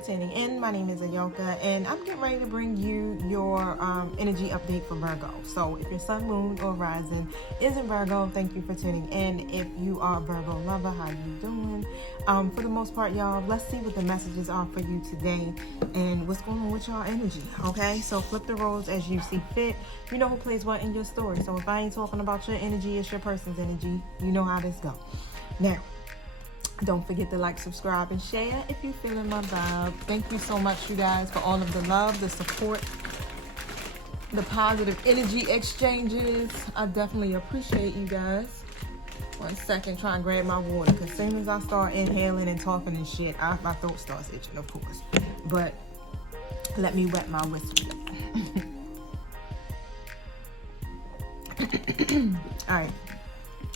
for tuning in. My name is Ayoka, and I'm getting ready to bring you your energy update for Virgo. So if your sun, moon, or rising is in Virgo, thank you for tuning in. If you are a Virgo lover, how you doing? For the most part, y'all, let's see what the messages are for you today and what's going on with y'all energy, okay? So flip the roles as you see fit. You know who plays what in your story. So if I ain't talking about your energy, it's your person's energy. You know how this go. Now, don't forget to like, subscribe, and share if you're feeling my vibe. Thank you so much, you guys, for all of the love, the support, the positive energy exchanges. I definitely appreciate you guys. 1 second, try and grab my water, because as soon as I start inhaling and talking and shit, my throat starts itching, of course. But let me wet my whistle. All right.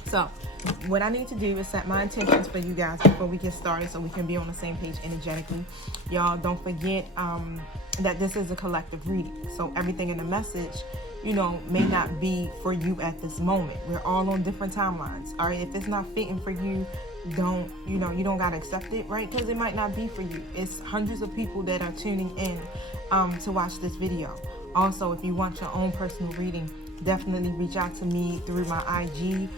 So what I need to do is set my intentions for you guys before we get started so we can be on the same page energetically. Y'all, don't forget that this is a collective reading. So everything in the message, may not be for you at this moment. We're all on different timelines. All right. If it's not fitting for you, you don't got to accept it, right? Because it might not be for you. It's hundreds of people that are tuning in to watch this video. Also, if you want your own personal reading, definitely reach out to me through my IG.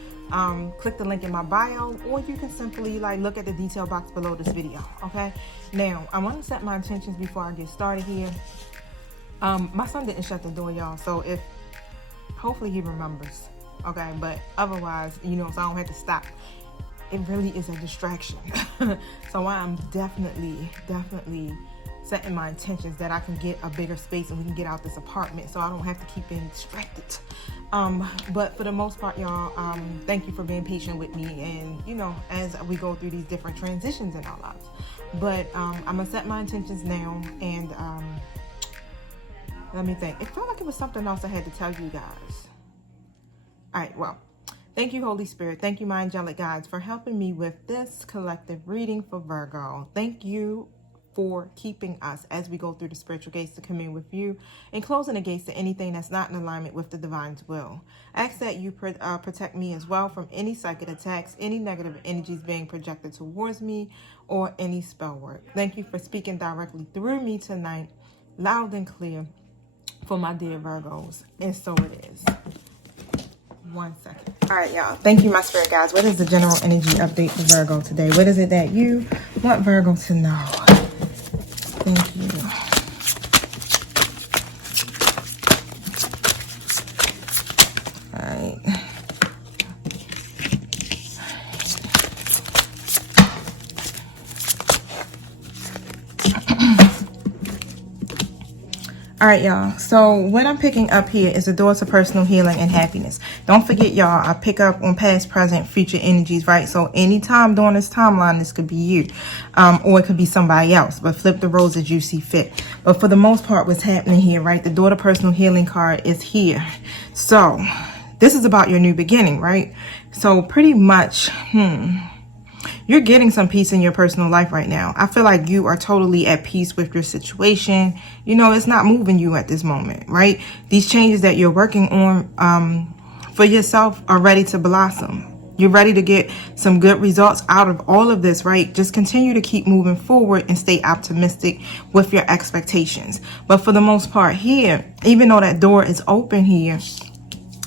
Click the link in my bio, or you can simply look at the detail box below this video. Okay, now I want to set my intentions before I get started here. My son didn't shut the door, y'all, so hopefully he remembers, okay, but otherwise, so I don't have to stop. It really is a distraction. So I'm definitely setting my intentions that I can get a bigger space and we can get out this apartment so I don't have to keep being distracted. But for the most part, y'all, thank you for being patient with me and, as we go through these different transitions in our lives. But I'm going to set my intentions now, and let me think. It felt like it was something else I had to tell you guys. All right, well, thank you, Holy Spirit. Thank you, my angelic guides, for helping me with this collective reading for Virgo. Thank you for keeping us as we go through the spiritual gates to commune with you, and closing the gates to anything that's not in alignment with the divine's will. Ask that you protect me as well from any psychic attacks, any negative energies being projected towards me, or any spell work. Thank you for speaking directly through me tonight, loud and clear, for my dear Virgos. And so it is. 1 second. All right, y'all. Thank you, my spirit guys. What is the general energy update for Virgo today? What is it that you want Virgo to know? Thank you. All right. All right, y'all. So what I'm picking up here is the door to personal healing and happiness. Don't forget, y'all, I pick up on past, present, future energies, right? So anytime during this timeline, this could be you, or it could be somebody else, but flip the roles as you see fit. But for the most part, what's happening here, right? The door to personal healing card is here. So this is about your new beginning, right? So pretty much, you're getting some peace in your personal life right now. I feel like you are totally at peace with your situation. It's not moving you at this moment, right? These changes that you're working on for yourself are ready to blossom. You're ready to get some good results out of all of this, right? Just continue to keep moving forward and stay optimistic with your expectations. But for the most part here, even though that door is open here,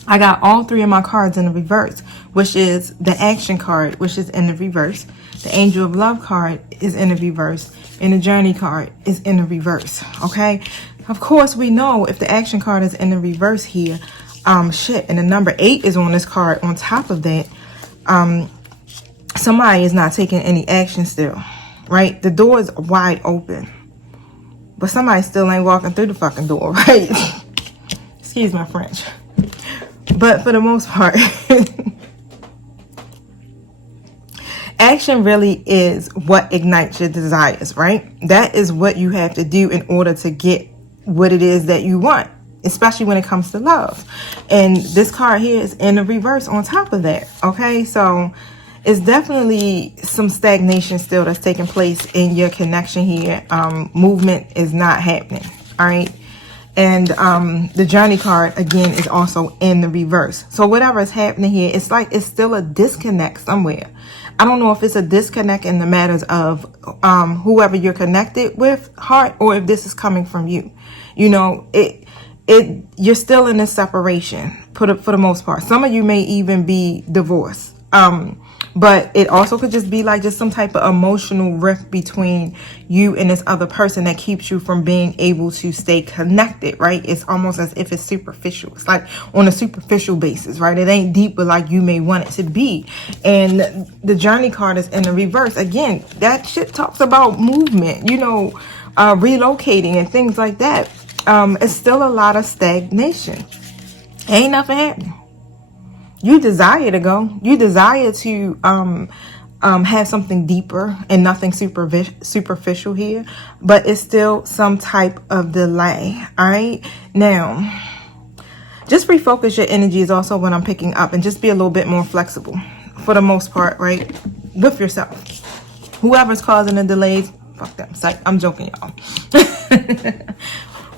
I got all three of my cards in the reverse, which is the action card, which is in the reverse. The angel of love card is in the reverse, and the journey card is in the reverse. Okay. Of course, we know if the action card is in the reverse here, and the number 8 is on this card. On top of that, somebody is not taking any action still, right? The door is wide open, but somebody still ain't walking through the fucking door, right? Excuse my French. But for the most part, action really is what ignites your desires, right? That is what you have to do in order to get what it is that you want, especially when it comes to love. And this card here is in the reverse on top of that, okay? So it's definitely some stagnation still that's taking place in your connection here. Movement is not happening, all right? And the journey card again is also in the reverse. So whatever is happening here, it's like it's still a disconnect somewhere. I don't know if it's a disconnect in the matters of whoever you're connected with, heart, or if this is coming from you. You know, you're still in a separation for the most part. Some of you may even be divorced. But it also could just be like just some type of emotional rift between you and this other person that keeps you from being able to stay connected, right? It's almost as if it's superficial. It's like on a superficial basis, right? It ain't deep, but like you may want it to be. And the journey card is in the reverse. Again, that shit talks about movement, you know, relocating and things like that. It's still a lot of stagnation. Ain't nothing happening. You desire to go. You desire to have something deeper and nothing superficial here, but it's still some type of delay. All right. Now, just refocus your energy is also what I'm picking up, and just be a little bit more flexible for the most part, right? With yourself. Whoever's causing the delays, fuck them. I'm joking, y'all.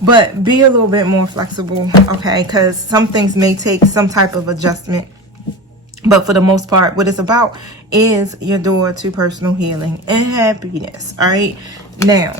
But be a little bit more flexible, okay? Because some things may take some type of adjustment. But for the most part, what it's about is your door to personal healing and happiness, all right? Now,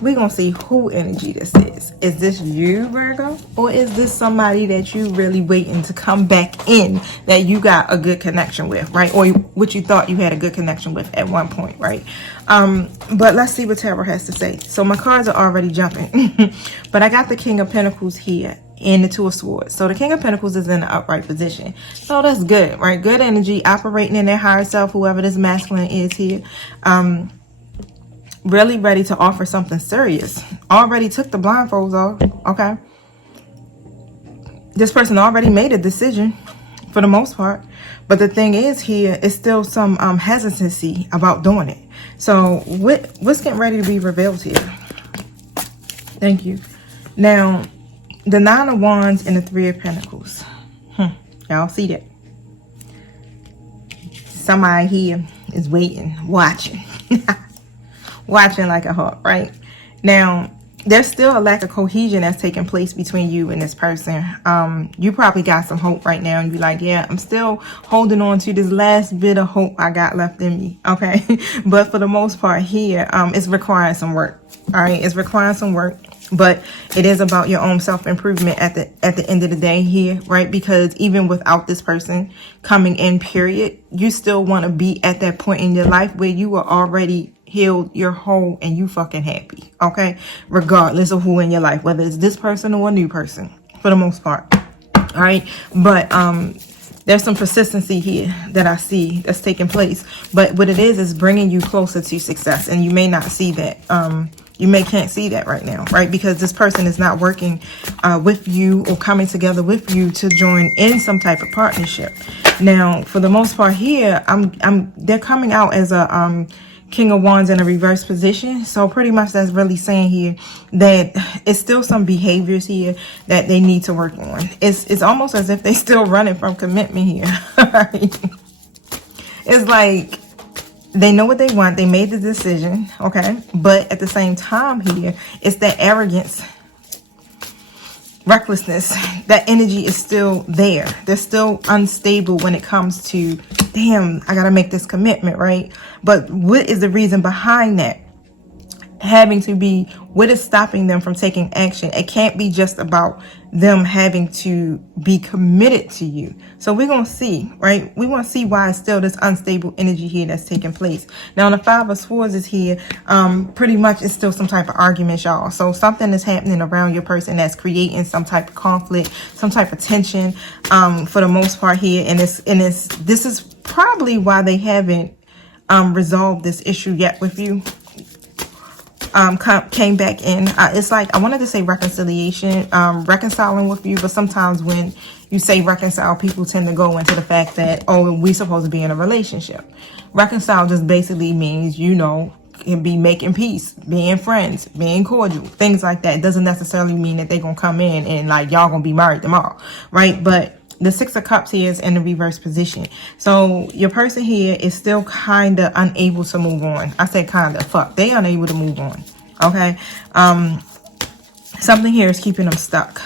we're going to see who energy this is. Is this you, Virgo? Or is this somebody that you really waiting to come back in that you got a good connection with, right? Or what you thought you had a good connection with at one point, right? But let's see what Tarot has to say. So my cards are already jumping. But I got the King of Pentacles here and the Two of Swords. So the King of Pentacles is in the upright position. So that's good, right? Good energy, operating in their higher self, whoever this masculine is here. Really ready to offer something serious. Already took the blindfolds off, okay? This person already made a decision for the most part. But the thing is here is still some hesitancy about doing it. So what's getting ready to be revealed here? Thank you. Now, the Nine of Wands and the Three of Pentacles. Y'all see that? Somebody here is waiting, watching. Watching like a hawk, right? Now, there's still a lack of cohesion that's taking place between you and this person. You probably got some hope right now and be like, yeah, I'm still holding on to this last bit of hope I got left in me, okay? But for the most part here, it's requiring some work, all right? It's requiring some work, but it is about your own self-improvement at the end of the day here, right? Because even without this person coming in, period, you still want to be at that point in your life where you are already healed, you're whole, and you fucking happy, okay? Regardless of who in your life, whether it's this person or a new person, for the most part, all right? But there's some persistency here that I see that's taking place. But what it is bringing you closer to success, and you may not see that. Can't see that right now, right? Because this person is not working with you or coming together with you to join in some type of partnership. Now, for the most part here, they're coming out as a King of Wands in a reverse position. So pretty much that's really saying here that it's still some behaviors here that they need to work on. It's almost as if they're still running from commitment here. It's like they know what they want. They made the decision, okay? But at the same time here, it's that arrogance, recklessness, that energy is still there. They're still unstable when it comes to, damn, I gotta make this commitment, right? But what is the reason behind that? Having to be, what is stopping them from taking action? It can't be just about them having to be committed to you. So we're going to see, right? We want to see why it's still this unstable energy here that's taking place. Now, the Five of Swords is here. Pretty much it's still some type of argument, y'all. So something is happening around your person that's creating some type of conflict, some type of tension, for the most part here. And this is probably why they haven't resolved this issue yet with you. Came back in. It's like, I wanted to say reconciliation, reconciling with you, but sometimes when you say reconcile, people tend to go into the fact that, oh, we're supposed to be in a relationship. Reconcile just basically means, you know, can be making peace, being friends, being cordial, things like that. It doesn't necessarily mean that they're gonna come in and like y'all gonna be married tomorrow, right? But the Six of Cups here is in the reverse position. So your person here is still kind of unable to move on. I say kind of, fuck. They unable to move on. Okay. Something here is keeping them stuck.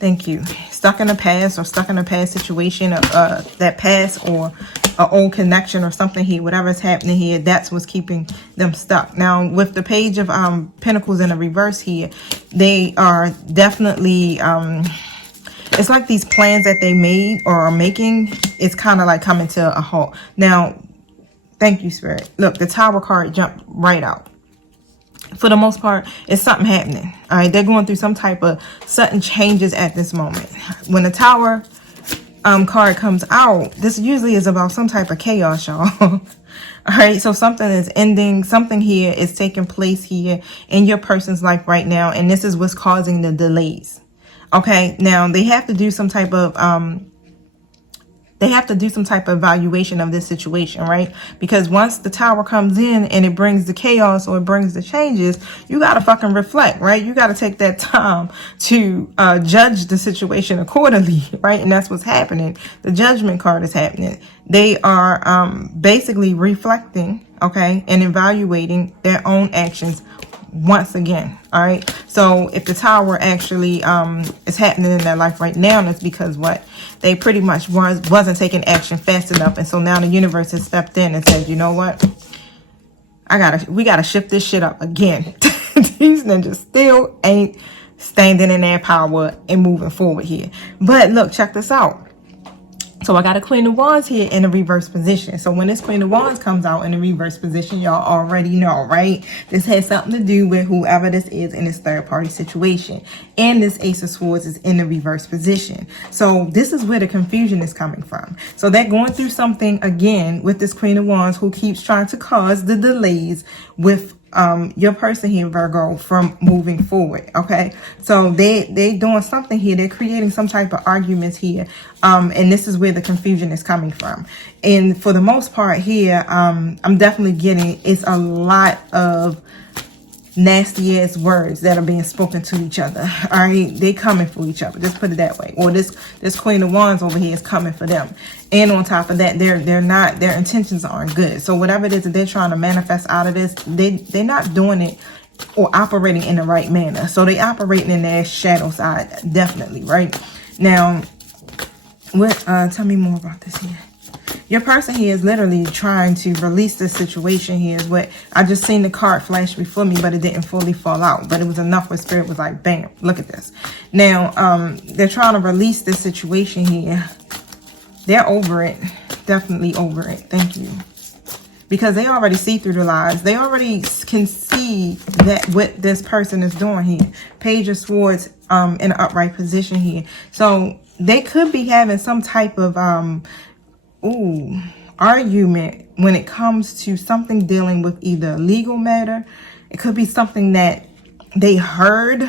Thank you. Stuck in the past, or stuck in a past situation, that past or an old connection or something here, whatever's happening here, that's what's keeping them stuck. Now, with the Page of Pentacles in the reverse here, they are definitely, it's like these plans that they made or are making, it's kind of like coming to a halt. Now, thank you, Spirit. Look, the Tower card jumped right out. For the most part, it's something happening. All right, they're going through some type of sudden changes at this moment. When the Tower card comes out, this usually is about some type of chaos, y'all. All right, so something is ending, something here is taking place here in your person's life right now, and this is what's causing the delays. Okay, now they have to do some type of evaluation of this situation, right? Because once the Tower comes in and it brings the chaos or it brings the changes, you got to fucking reflect, right? You got to take that time to judge the situation accordingly, right? And that's what's happening. The Judgment card is happening. They are basically reflecting, okay, and evaluating their own actions once again. All right, so if the Tower actually is happening in their life right now, that's because what they pretty much wasn't taking action fast enough, and so now the universe has stepped in and said, you know what, we gotta shift this shit up again. These ninjas still ain't standing in their power and moving forward here. But look, check this out. So I got a Queen of Wands here in a reverse position. So when this Queen of Wands comes out in a reverse position, y'all already know, right? This has something to do with whoever this is in this third party situation. And this Ace of Swords is in the reverse position. So this is where the confusion is coming from. So they're going through something again with this Queen of Wands who keeps trying to cause the delays with your person here, Virgo, from moving forward. Okay, so they doing something here. They're creating some type of arguments here, and this is where the confusion is coming from. And for the most part here, I'm definitely getting it's a lot of nasty ass words that are being spoken to each other. All right, they coming for each other, just put it that way. Or this Queen of Wands over here is coming for them, and on top of that, their intentions aren't good. So whatever it is that they're trying to manifest out of this, they're not doing it or operating in the right manner. So they operating in their shadow side, definitely. Right now, what tell me more about this here. Your person here is literally trying to release this situation here is what I just seen the card flash before me, but it didn't fully fall out. But it was enough where Spirit was like, bam, look at this. Now, they're trying to release this situation here. They're over it. Definitely over it. Thank you. Because they already see through the lies. They already can see that what this person is doing here. Page of Swords in an upright position here. So they could be having some type of argument when it comes to something dealing with either a legal matter. It could be something that they heard.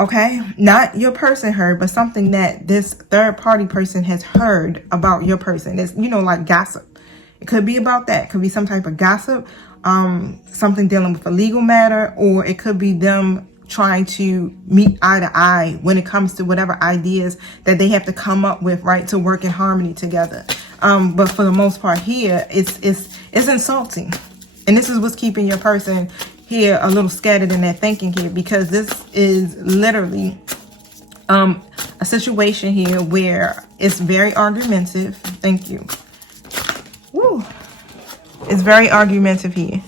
Okay, not your person heard, but something that this third party person has heard about your person. It's, you know, like gossip. It could be about that. It could be some type of gossip, something dealing with a legal matter, or it could be them trying to meet eye to eye when it comes to whatever ideas that they have to come up with, right, to work in harmony together. But for the most part here, it's insulting. And this is what's keeping your person here a little scattered in their thinking here, because this is literally a situation here where it's very argumentative. Thank you. Woo. It's very argumentative here.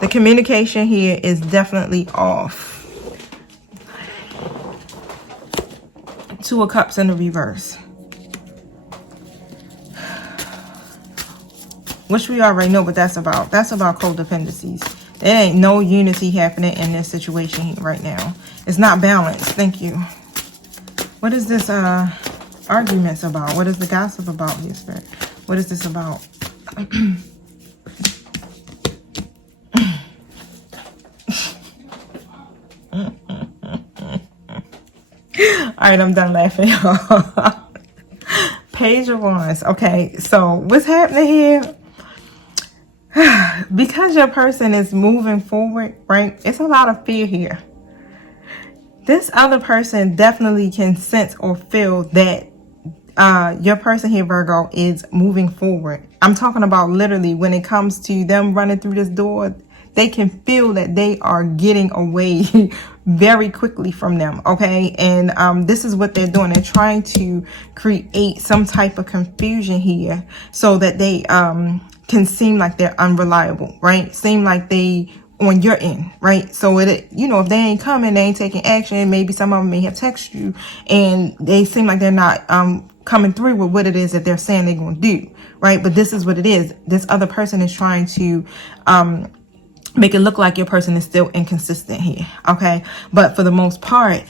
The communication here is definitely off. Two of Cups in the reverse, which we already know what that's about. That's about codependencies. There ain't no unity happening in this situation right now. It's not balanced. Thank you. What is this arguments about? What is the gossip about here, Spirit? What is this about? All right, I'm done laughing, y'all. Page of Wands. Okay, so what's happening here? Because your person is moving forward, right? It's a lot of fear here. This other person definitely can sense or feel that your person here, Virgo, is moving forward. I'm talking about literally when it comes to them running through this door. they can feel that they are getting away very quickly from them. Okay, and this is what they're doing. They're trying to create some type of confusion here so that they can seem like they're unreliable, right? Seem like they on your end, right? So it, you know, if they ain't coming, they ain't taking action. Maybe some of them may have texted you and they seem like they're not coming through with what it is that they're saying they're going to do, right? But this is what it is. This other person is trying to make it look like your person is still inconsistent here, okay? But for the most part,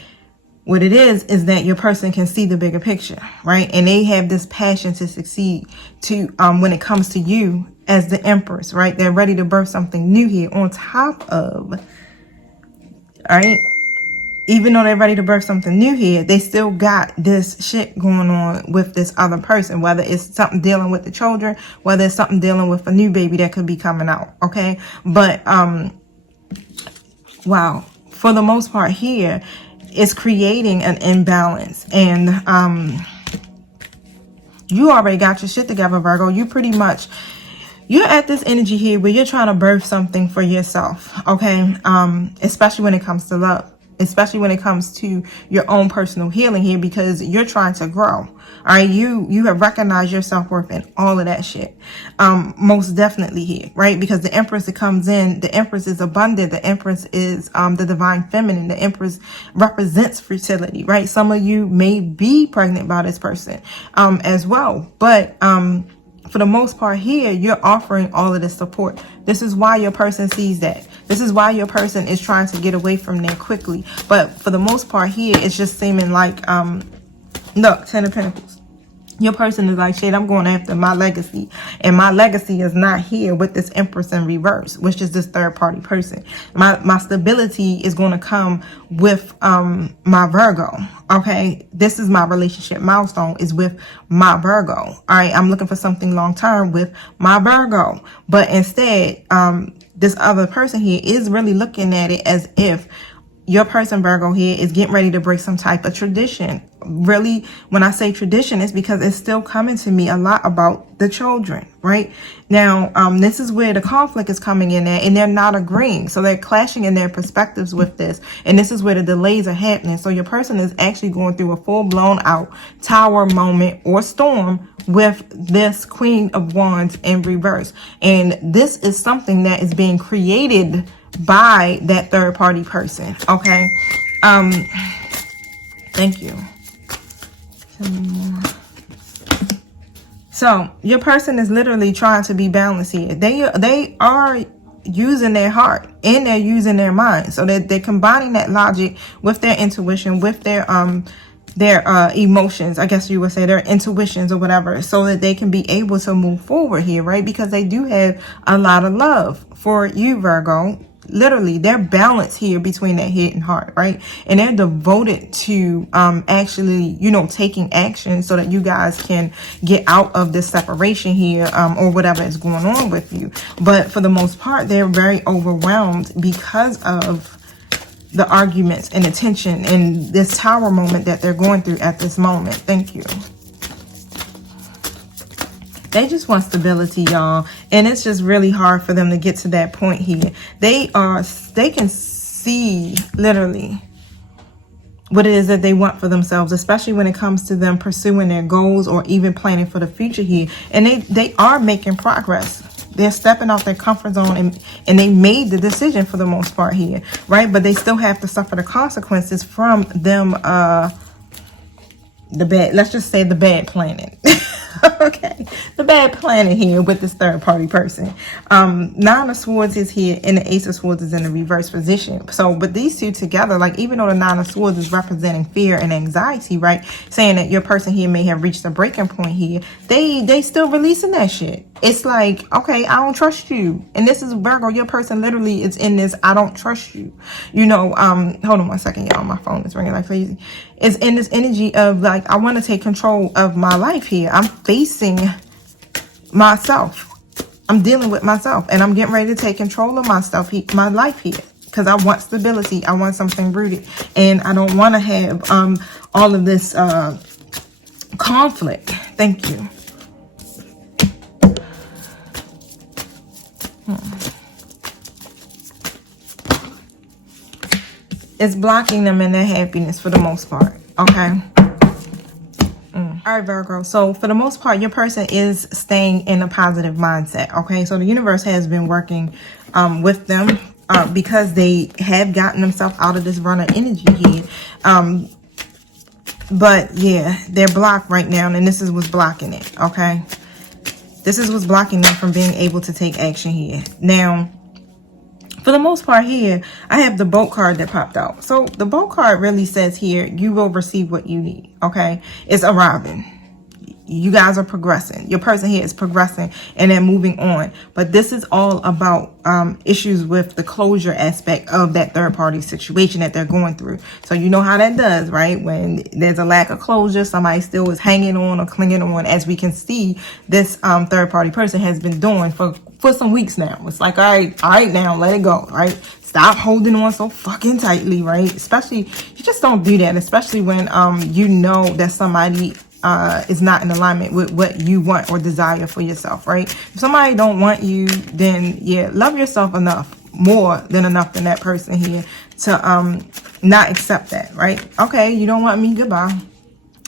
what it is that your person can see the bigger picture, right? And they have this passion to succeed to when it comes to you as the Empress, right? They're ready to birth something new here on top of, all right? Even though they're ready to birth something new here, they still got this shit going on with this other person, whether it's something dealing with the children, whether it's something dealing with a new baby that could be coming out, okay? But, wow, for the most part here, it's creating an imbalance. And you already got your shit together, Virgo. You pretty much, you're at this energy here where you're trying to birth something for yourself, okay? Especially when it comes to love, especially when it comes to your own personal healing here, because you're trying to grow. All right, you have recognized your self-worth and all of that shit. Most definitely here, right? Because the Empress that comes in, the Empress is abundant. The Empress is the divine feminine. The Empress represents fertility, right? Some of you may be pregnant by this person as well. But for the most part here, you're offering all of this support. This is why your person sees that. This is why your person is trying to get away from there quickly. But for the most part here, it's just seeming like, look, Ten of Pentacles. Your person is like, shit, I'm going after my legacy. And my legacy is not here with this Empress in reverse, which is this third party person. My stability is going to come with my Virgo. Okay, this is my relationship milestone is with my Virgo. All right, I'm looking for something long term with my Virgo. But instead, this other person here is really looking at it as if your person, Virgo, here is getting ready to break some type of tradition. Really, when I say tradition, it's because it's still coming to me a lot about the children, right? Now, this is where the conflict is coming in at, and they're not agreeing. So they're clashing in their perspectives with this. And this is where the delays are happening. So your person is actually going through a full-blown out tower moment or storm with this Queen of Wands in reverse. And this is something that is being created by that third party person, okay? Thank you. So your person is literally trying to be balanced here. They are using their heart and they're using their mind. So they're combining that logic with their intuition, with their emotions, I guess you would say, their intuitions or whatever, so that they can be able to move forward here, right? Because they do have a lot of love for you, Virgo. Literally, they're balanced here between their head and heart, right? And they're devoted to actually, you know, taking action so that you guys can get out of this separation here or whatever is going on with you. But for the most part, they're very overwhelmed because of the arguments and the tension and this tower moment that they're going through at this moment. Thank you. They just want stability, y'all. And it's just really hard for them to get to that point here. They can see literally what it is that they want for themselves, especially when it comes to them pursuing their goals or even planning for the future here. And they are making progress. They're stepping out their comfort zone and they made the decision for the most part here, right? But they still have to suffer the consequences from them, let's just say the bad planning. Okay, the bad planning here with this third party person. Nine of Swords is here and the Ace of Swords is in the reverse position. So, but these two together, like even though the Nine of Swords is representing fear and anxiety, right? Saying that your person here may have reached a breaking point here. They still releasing that shit. It's like, okay, I don't trust you. And this is Virgo. Your person literally is in this, I don't trust you. You know, hold on one second, y'all. My phone is ringing like crazy. It's in this energy of like, I want to take control of my life here. I'm facing myself. I'm dealing with myself and I'm getting ready to take control of myself, my life here. Because I want stability. I want something rooted. And I don't want to have all of this conflict. Thank you. It's blocking them in their happiness for the most part. Okay. All right, Virgo. So for the most part, your person is staying in a positive mindset. Okay. So the universe has been working with them because they have gotten themselves out of this runner energy here. But yeah, they're blocked right now. And this is what's blocking it. Okay. This is what's blocking them from being able to take action here. Now, for the most part here, I have the boat card that popped out. So the boat card really says here, you will receive what you need, okay? It's arriving. You guys are progressing. Your person here is progressing and they're moving on. But this is all about issues with the closure aspect of that third party situation that they're going through. So you know how that does, right? When there's a lack of closure, somebody still is hanging on or clinging on, as we can see this third party person has been doing for some weeks now. It's like, all right now, let it go, right? Stop holding on so fucking tightly, right? Especially, you just don't do that, especially when you know that somebody is not in alignment with what you want or desire for yourself, right? If somebody don't want you, then yeah, love yourself enough, more than enough than that person here to not accept that, right? Okay, you don't want me, goodbye.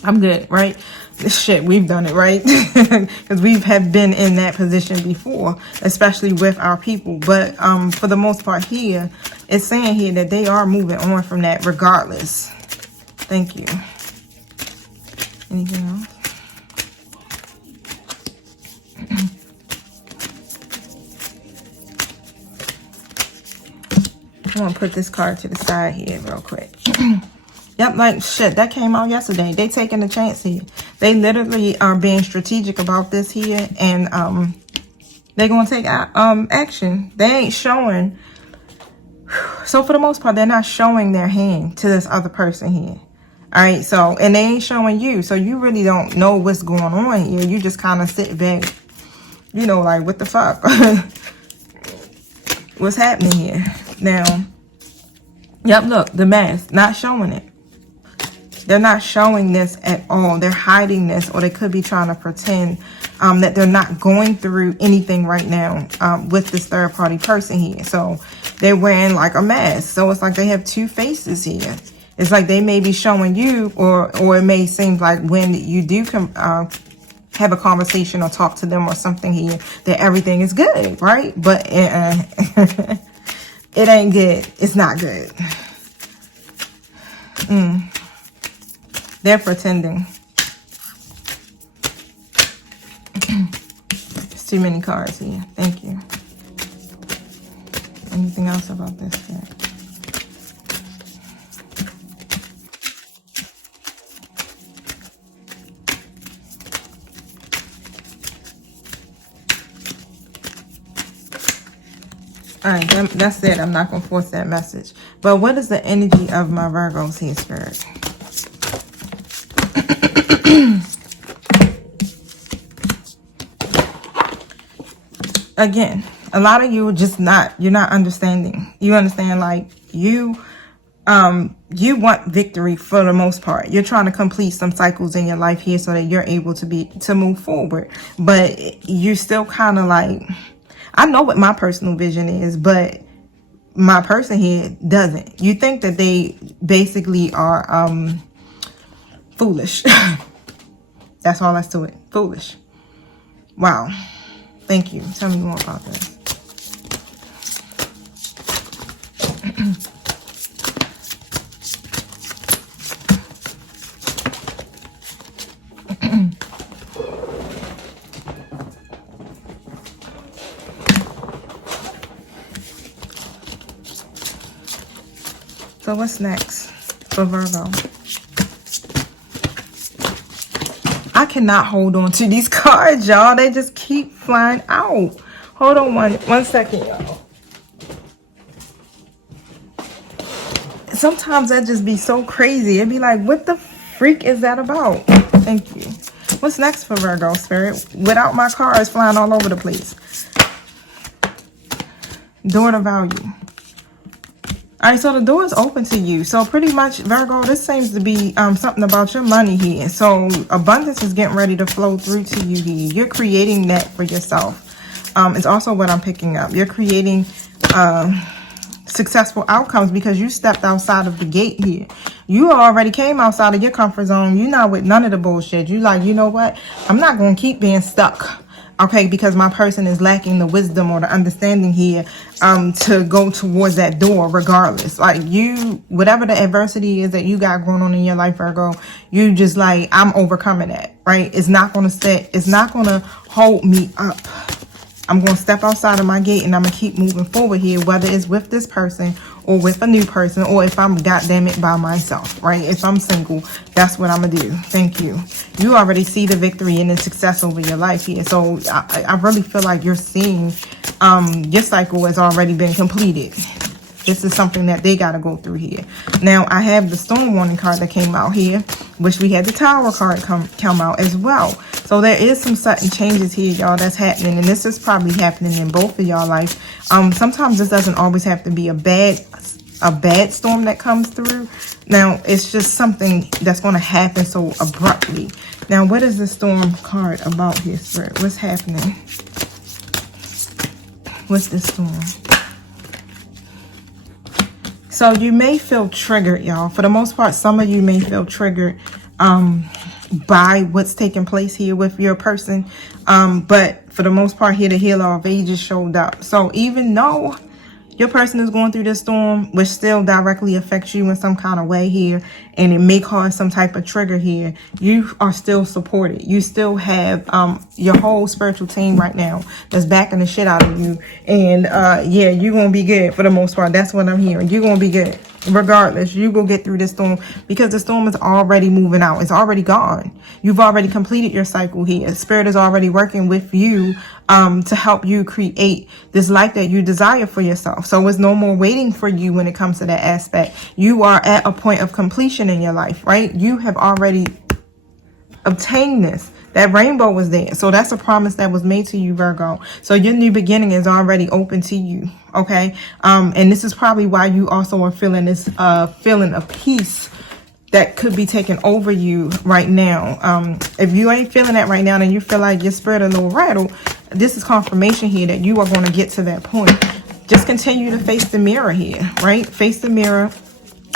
I'm good, right? This shit, we've done it, right? Because we have been in that position before, especially with our people. But for the most part here, it's saying here that they are moving on from that regardless. Thank you. Anything else? I'm going to put this card to the side here real quick. Yep, like shit, that came out yesterday. They taking a chance here. They literally are being strategic about this here. And they're going to take action. They ain't showing. So for the most part, they're not showing their hand to this other person here. All right, so, and they ain't showing you. So you really don't know what's going on here. You just kind of sit back, you know, like, what the fuck? What's happening here? Now, yep, look, the mask, not showing it. They're not showing this at all. They're hiding this, or they could be trying to pretend that they're not going through anything right now with this third party person here. So they're wearing like a mask. So it's like they have two faces here. It's like they may be showing you, or it may seem like when you do have a conversation or talk to them or something here, that everything is good, right? But it ain't good. It's not good. They're pretending. There's too many cards here. Thank you. Anything else about this deck? All right, that's it. I'm not going to force that message. But what is the energy of my Virgos here, Spirit? Again, a lot of you are just you're not understanding. You understand, like, you want victory for the most part. You're trying to complete some cycles in your life here so that you're able to move forward. But you're still kind of like, I know what my personal vision is, but my person here doesn't. You think that they basically are foolish. That's all that's to it. Foolish. Wow. Thank you. Tell me more about this. So what's next for Virgo? I cannot hold on to these cards, y'all. They just keep flying out. Hold on one second, y'all. Sometimes that just be so crazy. It'd be like, what the freak is that about? Thank you. What's next for Virgo, Spirit? Without my cards flying all over the place. Door to value. All right, so the door is open to you. So pretty much, Virgo, this seems to be something about your money here. So abundance is getting ready to flow through to you here. You're creating that for yourself. It's also what I'm picking up. You're creating successful outcomes because you stepped outside of the gate here. You already came outside of your comfort zone. You're not with none of the bullshit. You like, you know what? I'm not going to keep being stuck. Okay, because my person is lacking the wisdom or the understanding here to go towards that door regardless. Like you, whatever the adversity is that you got going on in your life, Virgo, you just like, I'm overcoming that, right? It's not going to sit. It's not going to hold me up. I'm going to step outside of my gate and I'm going to keep moving forward here, whether it's with this person or with a new person, or if I'm goddamn it by myself, right? If I'm single, that's what I'm going to do. Thank you. You already see the victory and the success over your life here. So I really feel like you're seeing your cycle has already been completed. This is something that they got to go through here. Now, I have the storm warning card that came out here. Wish we had the tower card come out as well. So there is some sudden changes here, y'all, that's happening. And this is probably happening in both of y'all life. Sometimes this doesn't always have to be a bad storm that comes through. Now, it's just something that's going to happen so abruptly. Now, what is the storm card about here, Spirit? What's happening? What's this storm? So you may feel triggered, y'all. For the most part, some of you may feel triggered by what's taking place here with your person. But for the most part here, the Healer of Ages showed up. So even though your person is going through this storm, which still directly affects you in some kind of way here, and it may cause some type of trigger here, you are still supported. You still have your whole spiritual team right now that's backing the shit out of you. And yeah, you're going to be good for the most part. That's what I'm hearing. You're going to be good. Regardless, you will get through this storm because the storm is already moving out. It's already gone. You've already completed your cycle here. Spirit is already working with you to help you create this life that you desire for yourself. So it's no more waiting for you when it comes to that aspect. You are at a point of completion in your life, right? You have already obtained this. That rainbow was there. So that's a promise that was made to you, Virgo. So your new beginning is already open to you. Okay. And this is probably why you also are feeling this feeling of peace that could be taking over you right now. If you ain't feeling that right now and you feel like your spirit a little rattled, this is confirmation here that you are going to get to that point. Just continue to face the mirror here, right? Face the mirror,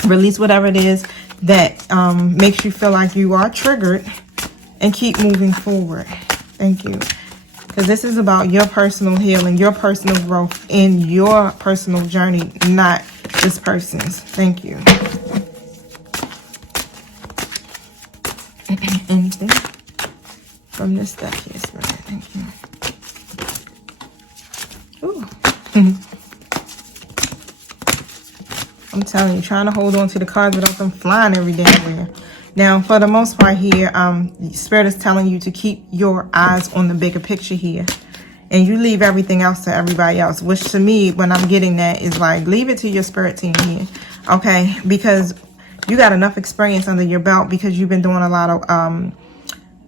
release whatever it is that makes you feel like you are triggered, and keep moving forward. Thank you. Because this is about your personal healing, your personal growth, in your personal journey, not this person's. Thank you. Anything from this deck here, Spirit? Thank you. Ooh. I'm telling you, trying to hold on to the cards without them flying every damn where. Now, for the most part here, Spirit is telling you to keep your eyes on the bigger picture here. And you leave everything else to everybody else. Which to me, when I'm getting that, is like, leave it to your spirit team here. Okay? Because you got enough experience under your belt because you've been doing a lot of...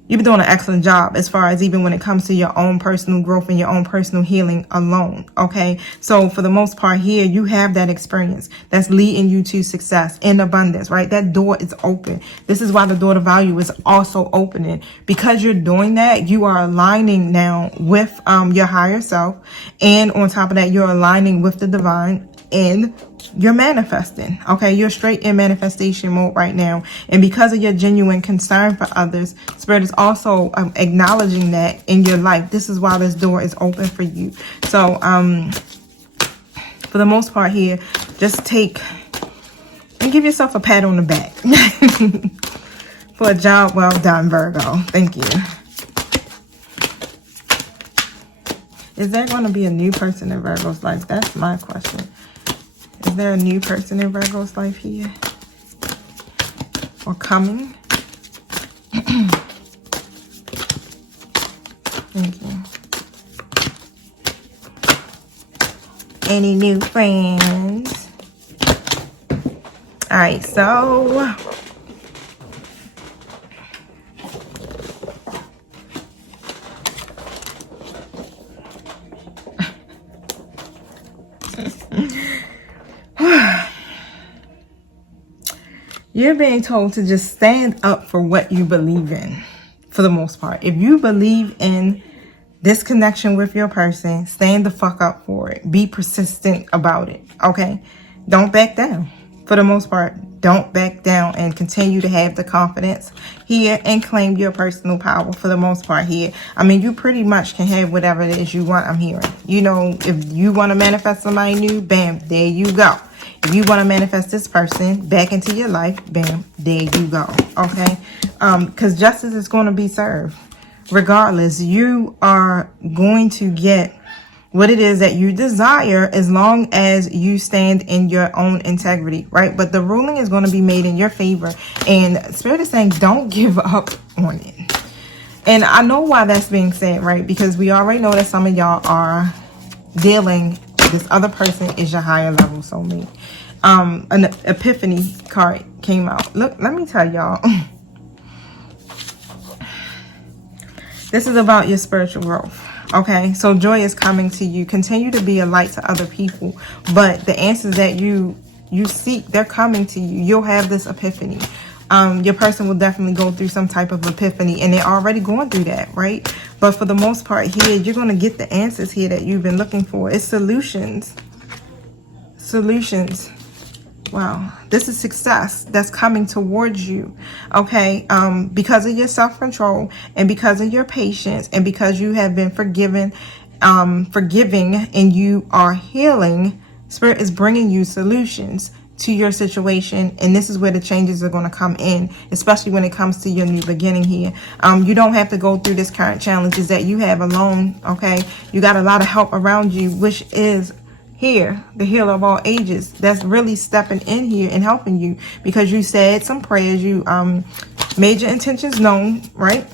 You've been doing an excellent job as far as even when it comes to your own personal growth and your own personal healing alone. Okay. So for the most part here, you have that experience that's leading you to success and abundance, right? That door is open. This is why the door to value is also opening, because you're doing that. You are aligning now with your higher self. And on top of that, you're aligning with the divine, and you're manifesting. Okay, you're straight in manifestation mode right now, and because of your genuine concern for others, Spirit is also acknowledging that in your life. This is why this door is open for you. So for the most part here, just take and give yourself a pat on the back for a job well done, Virgo. Thank you. Is there going to be a new person in Virgo's life? That's my question. Is there a new person in Virgo's life here? Or coming? Thank you. Any new friends? Alright, so... You're being told to just stand up for what you believe in, for the most part. If you believe in this connection with your person, stand the fuck up for it. Be persistent about it, okay? Don't back down. For the most part, don't back down, and continue to have the confidence here and claim your personal power for the most part here. I mean, you pretty much can have whatever it is you want, I'm hearing. You know, if you want to manifest somebody new, bam, there you go. If you want to manifest this person back into your life, bam, there you go, okay? Because justice is going to be served. Regardless, you are going to get what it is that you desire as long as you stand in your own integrity, right? But the ruling is going to be made in your favor. And Spirit is saying, don't give up on it. And I know why that's being said, right? Because we already know that some of y'all are dealing, this other person is your higher level soulmate. An epiphany card came out. Look, let me tell y'all. This is about your spiritual growth. Okay, so joy is coming to you. Continue to be a light to other people, but the answers that you seek, they're coming to you. You'll have this epiphany. Your person will definitely go through some type of epiphany, and they're already going through that, right? But for the most part here, you're going to get the answers here that you've been looking for. It's solutions. Solutions. Wow, this is success that's coming towards you, okay? Because of your self-control and because of your patience and because you have been forgiving and you are healing, Spirit is bringing you solutions to your situation, and this is where the changes are going to come in, especially when it comes to your new beginning here. You don't have to go through this current challenges that you have alone, okay? You got a lot of help around you, which is here, the healer of all ages, that's really stepping in here and helping you, because you said some prayers, you made your intentions known, right?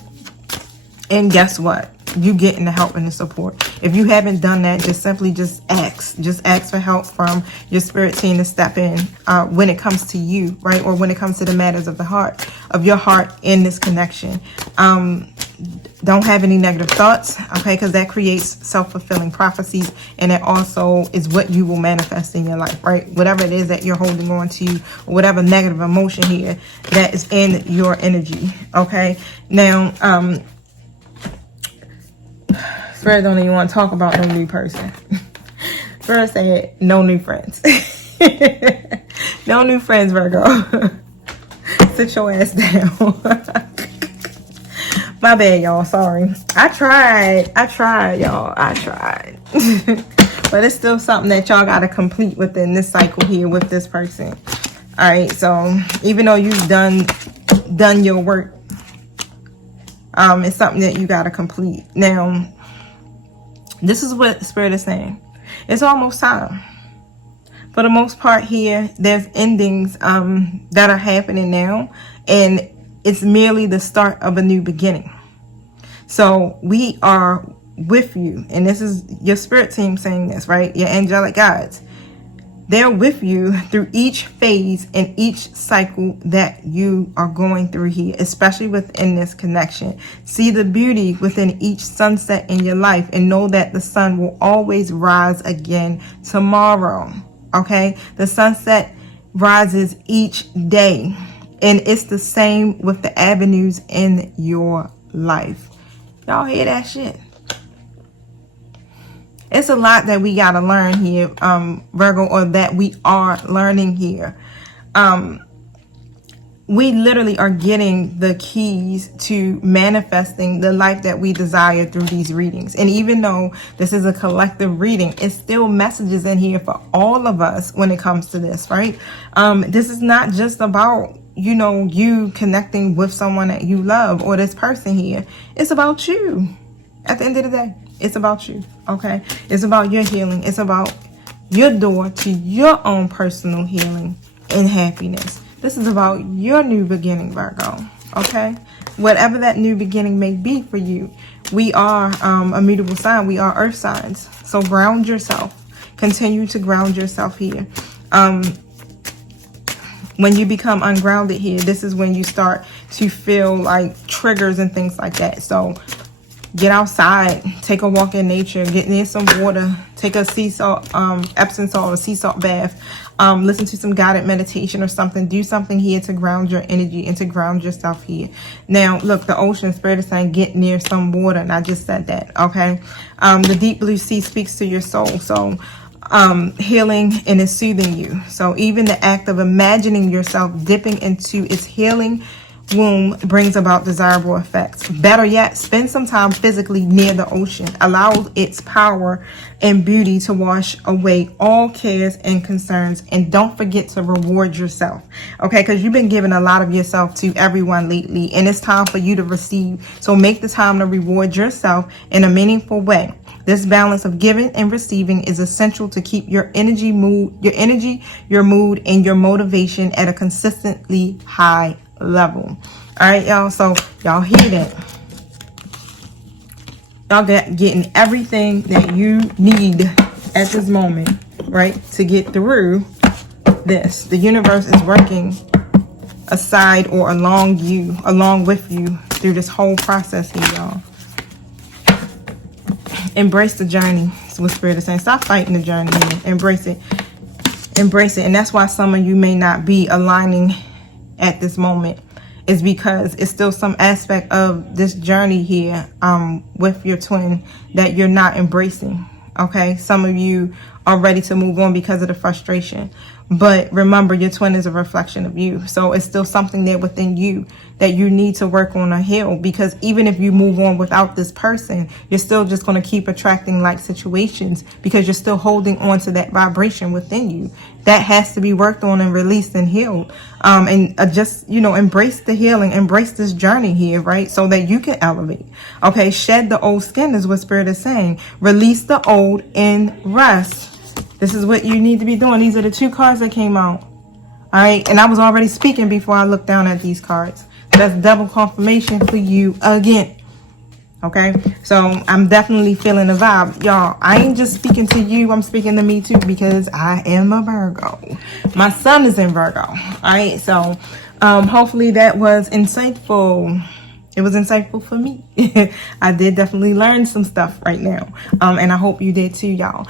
And guess what? You getting the help and the support. If you haven't done that, just simply ask for help from your spirit team to step in when it comes to you, right? Or when it comes to the matters of the heart, of your heart in this connection. Don't have any negative thoughts, okay? Because that creates self-fulfilling prophecies, and it also is what you will manifest in your life, right? Whatever it is that you're holding on to, or whatever negative emotion here that is in your energy, okay? Now, Spirit don't even want to talk about no new person. Spirit said, no new friends. No new friends, Virgo. Sit your ass down. My bad, y'all. Sorry. I tried, y'all. I tried. But it's still something that y'all got to complete within this cycle here with this person. All right. So even though you've done your work, it's something that you got to complete. Now, this is what Spirit is saying. It's almost time. For the most part here, there's endings that are happening now. And it's merely the start of a new beginning. So we are with you. And this is your spirit team saying this, right? Your angelic guides. They're with you through each phase and each cycle that you are going through here, especially within this connection. See the beauty within each sunset in your life, and know that the sun will always rise again tomorrow. Okay? The sunset rises each day. And it's the same with the avenues in your life. Y'all hear that shit? It's a lot that we got to learn here, Virgo, or that we are learning here. We literally are getting the keys to manifesting the life that we desire through these readings. And even though this is a collective reading, it's still messages in here for all of us when it comes to this, right? This is not just about, you know, you connecting with someone that you love or this person here. It's about you. At the end of the day, it's about you, okay? It's about your healing. It's about your door to your own personal healing and happiness. This is about your new beginning, Virgo, okay? Whatever that new beginning may be for you. We are a mutable sign. We are earth signs. So ground yourself. Continue to ground yourself here. When you become ungrounded here, this is when you start to feel like triggers and things like that. So Get outside, take a walk in nature, get near some water, take a sea salt, Epsom salt or sea salt bath, listen to some guided meditation or something. Do something here to ground your energy and to ground yourself here. Now, look, the ocean spirit is saying get near some water, and I just said that, okay? The deep blue sea speaks to your soul, so healing and it's soothing you. So even the act of imagining yourself dipping into its healing womb brings about desirable effects. Better yet, spend some time physically near the ocean. Allow its power and beauty to wash away all cares and concerns. And don't forget to reward yourself, okay? Because you've been giving a lot of yourself to everyone lately, and it's time for you to receive. So make the time to reward yourself in a meaningful way. This balance of giving and receiving is essential to keep your mood, and your motivation at a consistently high level. All right, y'all. So y'all hear that? Y'all getting everything that you need at this moment, right, to get through this. The universe is working aside or along with you through this whole process here, y'all. Embrace the journey. That's what Spirit is saying. Stop fighting the journey. Embrace it. Embrace it. And that's why some of you may not be aligning at this moment, is because it's still some aspect of this journey here with your twin that you're not embracing. Okay, some of you are ready to move on because of the frustration, but remember, your twin is a reflection of you. So it's still something there within you that you need to work on or heal, because even if you move on without this person, you're still just going to keep attracting like situations because you're still holding on to that vibration within you that has to be worked on and released and healed. And just, embrace the healing, embrace this journey here, right? So that you can elevate. Okay, shed the old skin is what Spirit is saying. Release the old and rest. This is what you need to be doing. These are the two cards that came out. All right, and I was already speaking before I looked down at these cards. That's double confirmation for you again. Okay, so I'm definitely feeling the vibe, y'all. I ain't just speaking to you, I'm speaking to me too, because I am a Virgo. My sun is in Virgo. All right, so hopefully that was insightful. It was insightful for me. I did definitely learn some stuff right now, and I hope you did too, y'all.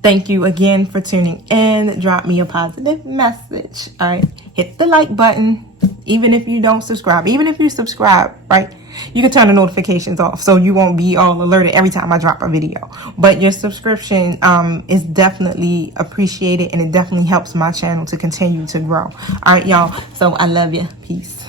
Thank you again for tuning in. Drop me a positive message. All right, hit the like button. Even if you don't subscribe, even if you subscribe, right, you can turn the notifications off so you won't be all alerted every time I drop a video. But your subscription is definitely appreciated, and it definitely helps my channel to continue to grow. All right, y'all. So I love you. Peace.